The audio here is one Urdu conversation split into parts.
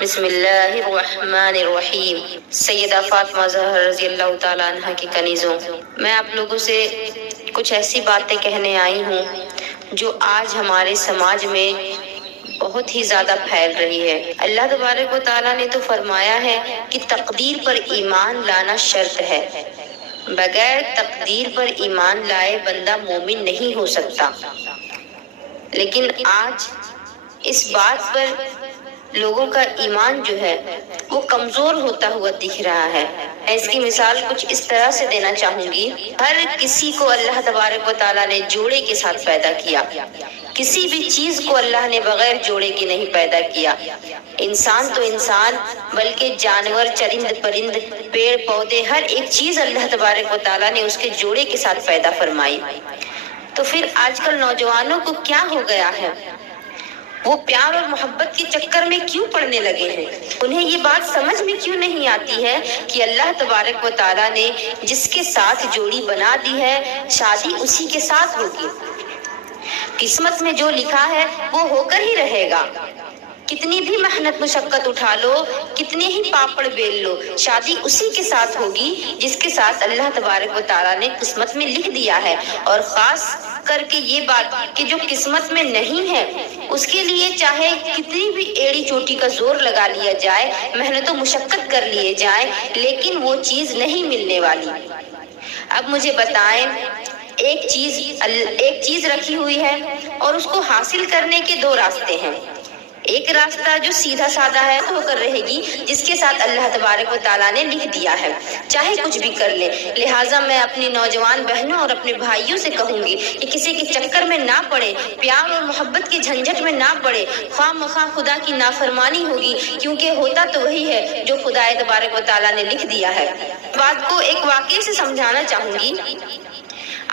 بسم اللہ الرحمن الرحیم۔ سیدہ فاطمہ زہرا رضی اللہ تعالیٰ عنہ کی کنیزوں، میں آپ لوگوں سے کچھ ایسی باتیں کہنے آئی ہوں جو آج ہمارے سماج میں بہت ہی زیادہ پھیل رہی ہے۔ اللہ تبارک و تعالیٰ نے تو فرمایا ہے کہ تقدیر پر ایمان لانا شرط ہے، بغیر تقدیر پر ایمان لائے بندہ مومن نہیں ہو سکتا۔ لیکن آج اس بات پر لوگوں کا ایمان جو ہے وہ کمزور ہوتا ہوا دکھ رہا ہے۔ میں اس کی مثال کچھ اس طرح سے دینا چاہوں گی، ہر کسی کو اللہ تبارک و تعالیٰ نے جوڑے کے ساتھ پیدا کیا، کسی بھی چیز کو اللہ نے بغیر جوڑے کے نہیں پیدا کیا۔ انسان تو انسان، بلکہ جانور، چرند پرند، پیڑ پودے، ہر ایک چیز اللہ تبارک و تعالیٰ نے اس کے جوڑے کے ساتھ پیدا فرمائی۔ تو پھر آج کل نوجوانوں کو کیا ہو گیا ہے؟ وہ پیار اور محبت کے چکر میں کیوں پڑنے لگے ہیں؟ انہیں یہ بات سمجھ میں کیوں نہیں آتی ہے کہ اللہ تبارک و تعالیٰ نے جس کے ساتھ جوڑی بنا دی ہے، شادی اسی کے ساتھ ہوگی۔ قسمت میں جو لکھا ہے وہ ہو کر ہی رہے گا۔ کتنی بھی محنت مشقت اٹھا لو، کتنے ہی پاپڑ بیل لو، شادی اسی کے ساتھ ہوگی جس کے ساتھ اللہ تبارک و تعالیٰ نے قسمت میں لکھ دیا ہے۔ اور خاص کر کے یہ بات کہ جو قسمت میں نہیں ہے اس کے لیے چاہے کتنی بھی ایڑی چوٹی کا زور لگا لیا جائے، محنت و مشقت کر لیے جائیں، لیکن وہ چیز نہیں ملنے والی۔ اب مجھے بتائیں، ایک چیز رکھی ہوئی ہے اور اس کو حاصل کرنے کے دو راستے ہیں۔ ایک راستہ جو سیدھا سادہ ہے ہو کر رہے گی، جس کے ساتھ اللہ تبارک و تعالیٰ نے لکھ دیا ہے، چاہے کچھ بھی کر لے۔ لہٰذا میں اپنی نوجوان بہنوں اور اپنے بھائیوں سے کہوں گی کہ کسی کے چکر میں نہ پڑے، پیار اور محبت کے جھنجٹ میں نہ پڑے، خواہ مخواہ خدا کی نافرمانی ہوگی، کیونکہ ہوتا تو وہی ہے جو خدا تبارک و تعالیٰ نے لکھ دیا ہے۔ بات کو ایک واقعے سے سمجھانا چاہوں گی۔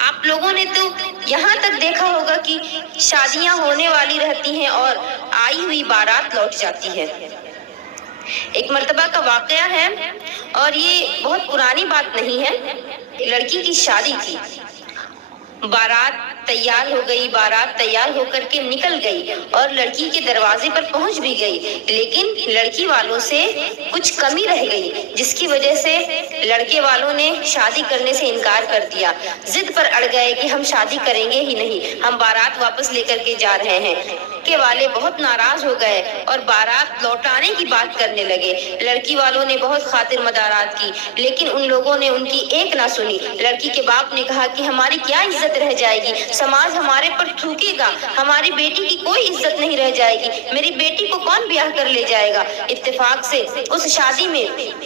آپ لوگوں نے تو یہاں تک دیکھا ہوگا کہ شادیاں ہونے والی رہتی ہیں اور آئی ہوئی بارات لوٹ جاتی ہے۔ ایک مرتبہ کا واقعہ ہے اور یہ بہت پرانی بات نہیں ہے۔ لڑکی کی شادی تھی، بارات تیار ہو گئی، بارات تیار ہو کر کے نکل گئی اور لڑکی کے دروازے پر پہنچ بھی گئی، لیکن لڑکی والوں سے کچھ کمی رہ گئی، جس کی وجہ سے لڑکے والوں نے شادی کرنے سے انکار کر دیا، ضد پر اڑ گئے کہ ہم شادی کریں گے ہی نہیں، ہم بارات واپس لے کر کے جا رہے ہیں۔ لڑکے والے بہت ناراض ہو گئے اور بارات لوٹانے کی بات کرنے لگے۔ لڑکی والوں نے بہت خاطر مدارات کی، لیکن ان لوگوں نے ان کی ایک نہ سنی۔ لڑکی کے باپ نے کہا کہ ہماری کیا عزت رہ جائے گی، سماج ہمارے پر تھوکے گا، ہماری بیٹی کی کوئی عزت نہیں رہ جائے گی، میری بیٹی کو کون بیاہ کر لے جائے گا۔ اتفاق سے اس شادی میں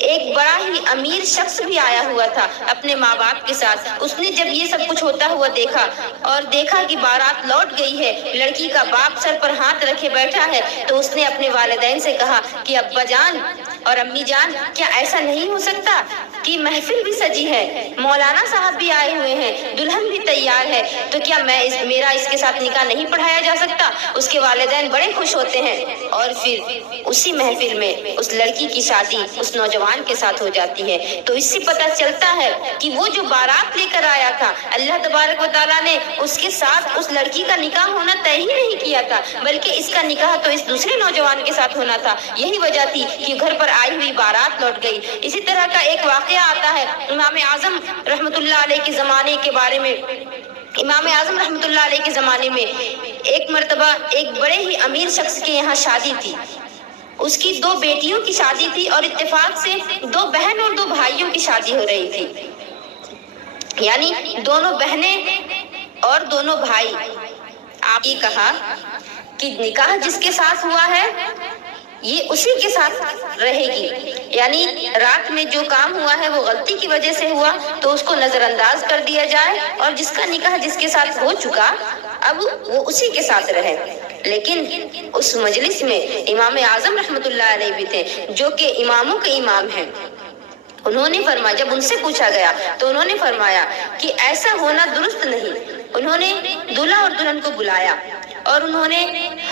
ایک بڑا ہی امیر شخص بھی آیا ہوا تھا اپنے ماں باپ کے ساتھ۔ اس نے جب یہ سب کچھ ہوتا ہوا دیکھا اور دیکھا کہ بارات لوٹ گئی ہے، لڑکی کا باپ سر پر ہاتھ رکھے بیٹھا ہے، تو اس نے اپنے والدین سے کہا کہ ابا جان اور امی جان، کیا ایسا نہیں ہو سکتا کہ محفل بھی سجی ہے، مولانا صاحب بھی آئے ہوئے ہیں، دلہن بھی تیار ہے، تو کیا میرا اس کے ساتھ نکاح نہیں پڑھایا جا سکتا؟ اس کے والدین بڑے خوش ہوتے ہیں اور پھر اسی محفل میں اس لڑکی کی شادی اس نوجوان کے ساتھ ہو جاتی ہے۔ تو اس سے پتہ چلتا ہے کہ وہ جو بارات لے کر آیا تھا، اللہ تبارک و تعالیٰ نے اس کے ساتھ اس لڑکی کا نکاح ہونا طے ہی نہیں کیا تھا، بلکہ اس کا نکاح تو اس دوسرے نوجوان کے ساتھ ہونا تھا۔ یہی وجہ تھی کہ گھر پر آئی ہوئی بارات لوٹ گئی۔ اسی طرح کا ایک واقعہ آتا ہے امام اعظم رحمۃ اللہ علیہ کے زمانے کے بارے میں۔ امام اعظم رحمۃ اللہ علیہ کے زمانے میں ایک مرتبہ ایک بڑے ہی امیر شخص کے یہاں شادی تھی۔ اس کی دو بیٹیوں کی شادی تھی اور اتفاق سے دو بہن اور دو بھائیوں کی شادی ہو رہی تھی، یعنی دونوں بہنیں اور دونوں بھائی۔ آپ یہ کہا کہ نکاح جس کے ساتھ ہوا ہے یہ اسی کے ساتھ رہے گی، یعنی رات میں جو کام ہوا ہے وہ غلطی کی وجہ سے ہوا تو اس کو نظر انداز کر دیا جائے، اور جس کا نکاح جس کے ساتھ ہو چکا اب وہ اسی کے ساتھ رہے۔ لیکن اس مجلس میں امام اعظم رحمۃ اللہ علیہ بھی تھے، جو کہ اماموں کے امام ہیں۔ انہوں نے فرمایا، جب ان سے پوچھا گیا تو انہوں نے فرمایا کہ ایسا ہونا درست نہیں۔ انہوں نے دلہا اور دلہن کو بلایا اور انہوں نے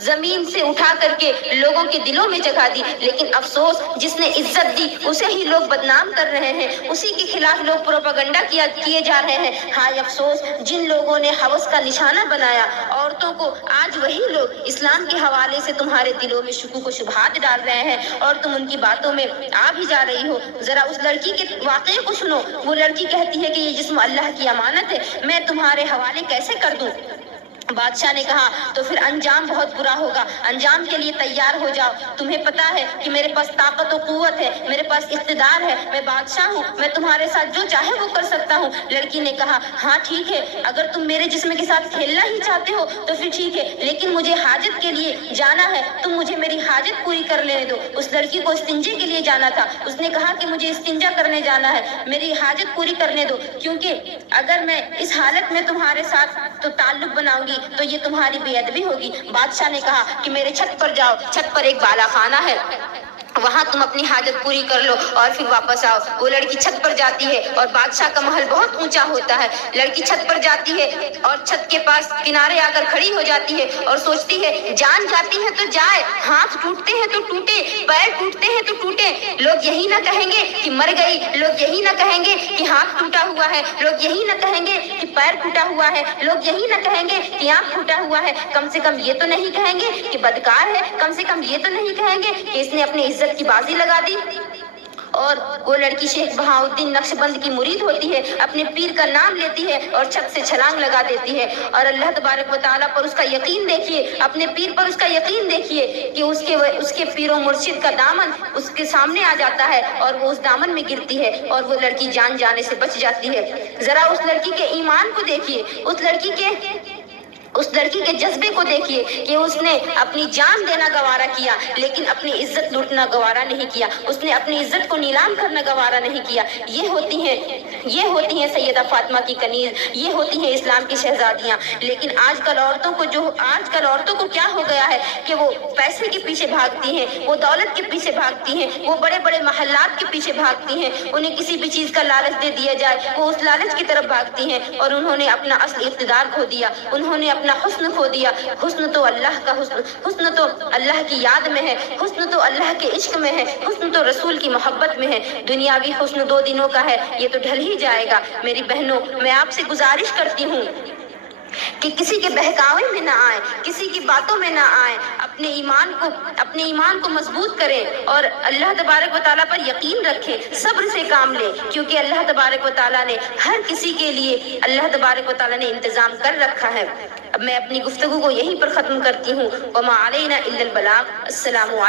زمین سے اٹھا کر کے لوگوں کے دلوں میں جگہ دی، لیکن افسوس جس نے عزت دی اسے ہی لوگ بدنام کر رہے ہیں، اسی کے خلاف لوگ پروپیگنڈا کیے جا رہے ہیں۔ ہائے افسوس جن لوگوں نے ہوس کا نشانہ بنایا عورتوں کو، آج وہی لوگ اسلام کے حوالے سے تمہارے دلوں میں شکوک و شبہات ڈال رہے ہیں اور تم ان کی باتوں میں آ بھی جا رہی ہو۔ ذرا اس لڑکی کے واقعے کو سنو۔ وہ لڑکی کہتی ہے کہ یہ جسم اللہ کی امانت ہے، میں تمہارے حوالے کیسے کر دوں؟ بادشاہ نے کہا تو پھر انجام بہت برا ہوگا، انجام کے لیے تیار ہو جاؤ۔ تمہیں پتا ہے کہ میرے پاس طاقت و قوت ہے، میرے پاس اقتدار ہے، میں بادشاہ ہوں، میں تمہارے ساتھ جو چاہے وہ کر سکتا ہوں۔ لڑکی نے کہا ہاں ٹھیک ہے، اگر تم میرے جسم کے ساتھ کھیلنا ہی چاہتے ہو تو پھر ٹھیک ہے، لیکن مجھے حاجت کے لیے جانا ہے، تم مجھے میری حاجت پوری کر لینے دو۔ اس لڑکی کو استنجے کے لیے جانا تھا، اس نے کہا کہ مجھے استنجا کرنے جانا ہے، میری حاجت پوری کرنے دو، کیونکہ اگر میں اس حالت میں تمہارے ساتھ تو تعلق بناؤں گی تو یہ تمہاری بے ادبی ہوگی۔ بادشاہ نے کہا کہ میرے چھت پر جاؤ، چھت پر ایک بالا خانہ ہے، وہاں تم اپنی حاجت پوری کر لو اور پھر واپس آؤ۔ وہ لڑکی چھت پر جاتی ہے اور بادشاہ کا محل بہت اونچا ہوتا ہے۔ لڑکی چھت پر جاتی ہے اور چھت کے پاس کنارے آ کر کھڑی ہو جاتی ہے اور سوچتی ہے جان جاتی ہے تو جائے، ہاتھ ٹوٹتے ہیں تو ٹوٹے، پیر ٹوٹتے ہیں تو ٹوٹے، لوگ یہی نہ کہیں گے کہ مر گئی، لوگ یہی نہ کہیں گے کہ ہاتھ ٹوٹا ہوا ہے، لوگ یہی نہ کہیں گے کہ پیر ٹوٹا ہوا ہے، لوگ یہی نہ کہیں گے کہ آنکھ ٹوٹا ہوا ہے، کم سے کم یہ تو نہیں کہیں گے کہ بدکار ہے، کم سے کم یہ تو نہیں کہیں گے کہ اس نے اپنی عزت کی بازی لگا دی۔ اور وہ لڑکی شیخ بہاؤالدین نقش بند کی مرید ہوتی ہے، اپنے پیر کا نام لیتی ہے اور چھت سے چھلانگ لگا دیتی ہے، اور اللہ تبارک و تعالیٰ پر اس کا یقین دیکھیے، اپنے پیر پر اس کا یقین دیکھیے کہ اس کے پیر و مرشد کا دامن اس کے سامنے آ جاتا ہے اور وہ اس دامن میں گرتی ہے اور وہ لڑکی جان جانے سے بچ جاتی ہے۔ ذرا اس لڑکی کے ایمان کو دیکھیے، اس لڑکی کے جذبے کو دیکھیے کہ اس نے اپنی جان دینا گوارا کیا لیکن اپنی عزت لوٹنا گوارا نہیں کیا، اس نے اپنی عزت کو نیلام کرنا گوارا نہیں کیا۔ یہ ہوتی ہیں سیدہ فاطمہ کی کنیز، یہ ہوتی ہیں اسلام کی شہزادیاں۔ لیکن آج کل عورتوں کو کیا ہو گیا ہے کہ وہ پیسے کے پیچھے بھاگتی ہیں، وہ دولت کے پیچھے بھاگتی ہیں، وہ بڑے بڑے محلات کے پیچھے بھاگتی ہیں، انہیں کسی بھی چیز کا لالچ دے دیا جائے وہ اس لالچ کی طرف بھاگتی ہیں، اور انہوں نے اپنا اصل اقتدار کھو دیا، انہوں نے اپنا حسن کھو دیا۔ حسن تو اللہ کا حسن تو اللہ کی یاد میں ہے، حسن تو اللہ کے عشق میں ہے، حسن تو رسول کی محبت میں ہے۔ دنیاوی حسن 2 دنوں کا ہے، یہ تو ڈھل ہی جائے گا۔ میری بہنوں، میں آپ سے گزارش کرتی ہوں کہ کسی کے بہکاوے میں نہ آئیں، کسی کی باتوں میں نہ آئیں، اپنے ایمان کو مضبوط کریں اور اللہ تبارک و تعالیٰ پر یقین رکھیں، صبر سے کام لیں، کیونکہ اللہ تبارک و تعالیٰ نے ہر کسی کے لیے انتظام کر رکھا ہے۔ اب میں اپنی گفتگو کو یہیں پر ختم کرتی ہوں۔ وما علینا الا البلاغ۔ السلام علیکم۔